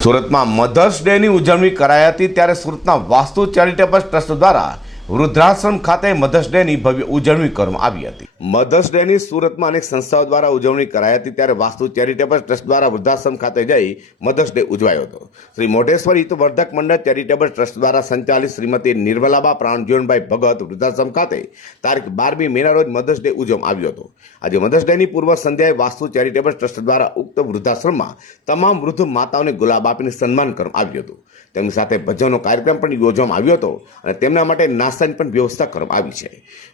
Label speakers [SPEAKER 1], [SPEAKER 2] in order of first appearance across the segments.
[SPEAKER 1] સુરતમાં મધર્સ ડેની ઉજવણી કરાઈ હતી ત્યારે સુરતના વાસ્તુ ચેરિટેબલ ટ્રસ્ટ દ્વારા વૃદ્ધાશ્રમ ખાતે મધર્સ ડેની ભવ્ય ઉજવણી કરવામાં આવી હતી. મધર્સ ડેની સુરતમાં અનેક સંસ્થાઓ દ્વારા ઉજવણી કરાઈ હતી ત્યારે વાસ્તુ ચેરિટેબલ ટ્રસ્ટ દ્વારા વૃદ્ધાશ્રમ ખાતે જઈ મધર્સ ડે ઉજવાયો હતો. શ્રી મોઢેશ્વર હિતવર્ધક મંડળ ચેરિટેબલ ટ્રસ્ટ દ્વારા સંચાલિત શ્રીમતી નિર્મલાબા પ્રાણજીવનભાઈ ભગત વૃદ્ધાશ્રમ ખાતે તારીખ બારમી મેના રોજ મધર્સ ડે ઉજવવામાં આવ્યો હતો. આજે મધર્સ ડેની પૂર્વ સંધ્યાએ વાસ્તુ ચેરિટેબલ ટ્રસ્ટ દ્વારા ઉક્ત વૃદ્ધાશ્રમમાં તમામ વૃદ્ધ માતાઓને ગુલાબ આપીને સન્માન કરવામાં આવ્યું હતું. તેમની સાથે ભજનનો કાર્યક્રમ પણ યોજવામાં આવ્યો હતો અને તેમના માટે નાસ્તાની પણ વ્યવસ્થા કરવામાં આવી છે.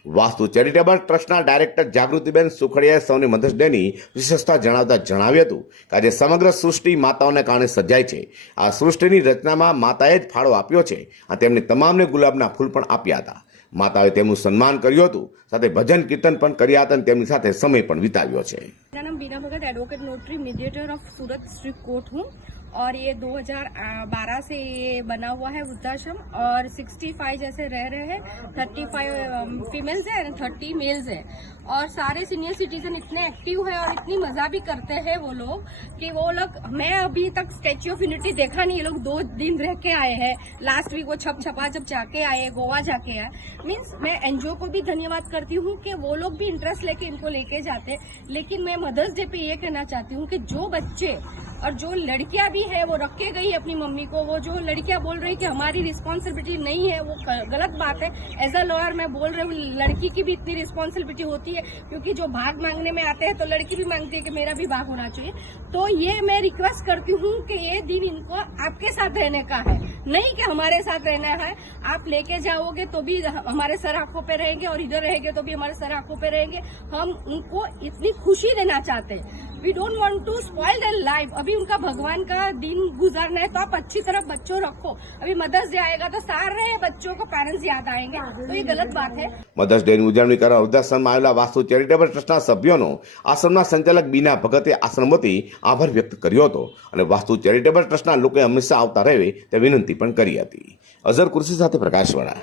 [SPEAKER 1] વાસ્તુ ચેરિટેબલ ટ્રસ્ટના ડાયરેક્ટર જાગૃતિબેન સુખડિયાએ સૌની મધર્સ ડેની વિશેષતા જણાવતા જણાવ્યું હતું કે આજે સમગ્ર સૃષ્ટિ માતાઓને કારણે સજાય છે. આ સૃષ્ટિની રચનામાં માતાએ જ ફાળો આપ્યો છે અને તેમણે તમામને ગુલાબના ફૂલ પણ આપ્યા હતા. માતાએ તેમનું સન્માન કર્યું હતું, સાથે ભજન કીર્તન પણ કર્યા હતા અને તેમની સાથે સમય પણ વિતાવ્યો છે.
[SPEAKER 2] મેરા નામ Bina Bhagat advocate notary mediator of Surat Shri court હું. और ये 2012 से ये बना हुआ है वृद्धाश्रम और 65 जैसे रह रहे हैं। 35 फीमेल्स है एंड 30 मेल्स है। और सारे सीनियर सिटीजन इतने एक्टिव है और इतनी मज़ा भी करते हैं वो लोग कि वो लोग, मैं अभी तक स्टेच्यू ऑफ़ यूनिटी देखा नहीं, ये लोग दो दिन रह के आए हैं। लास्ट वीक वो छप छपा जब जाके आए गोवा जाके आए मीन्स मैं एनजीओ को भी धन्यवाद करती हूँ कि वो लोग भी इंटरेस्ट लेके इनको लेके जाते लेकिन मैं मदर्स डे पे ये कहना चाहती हूँ कि जो बच्चे और जो लड़कियाँ भी है, वो रख गई है अपनी मम्मी को। वो जो लड़कियाँ बोल रही कि हमारी रिस्पॉन्सिबिलिटी नहीं है, वो गलत बात है। एज अ लॉयर मैं बोल रही हूँ, लड़की की भी इतनी रिस्पॉन्सिबिलिटी होती है, क्योंकि जो भाग मांगने में आते हैं तो लड़की भी मांगती है कि मेरा भी भाग होना चाहिए। तो ये मैं रिक्वेस्ट करती हूँ कि ये दिन इनको आपके साथ रहने का है। नहीं कि हमारे साथ रहना है। आप लेके जाओगे तो भी हमारे सर आँखों पे रहेंगे, और इधर रहेंगे तो भी हमारे सर आँखों पे रहेंगे। हम उनको इतनी खुशी देना चाहते हैं। we don't want to spoil their life अभी उनका भगवान का दिन गुजारना है तो आप अच्छी तरह बच्चों रखो अभी मदर्स डे आएगा तो सारे बच्चों को पेरेंट्स याद आएंगे तो ये गलत बात है
[SPEAKER 1] મધર્સ ડેની ઉજવણી કરવા વૃદ્ધાશ્રમમાં આવેલા વાસ્તુ ચેરિટેબલ ટ્રસ્ટના સભ્યોનો આશ્રમના સંચાલક બીના ભગતે આશ્રમ વતી આભાર વ્યક્ત કર્યો હતો અને વાસ્તુ ચેરિટેબલ ટ્રસ્ટના લોકોએ હંમેશા આવતા રહે તે વિનંતી પણ કરી હતી અઝર કુર્સી સાથે પ્રકાશવાળા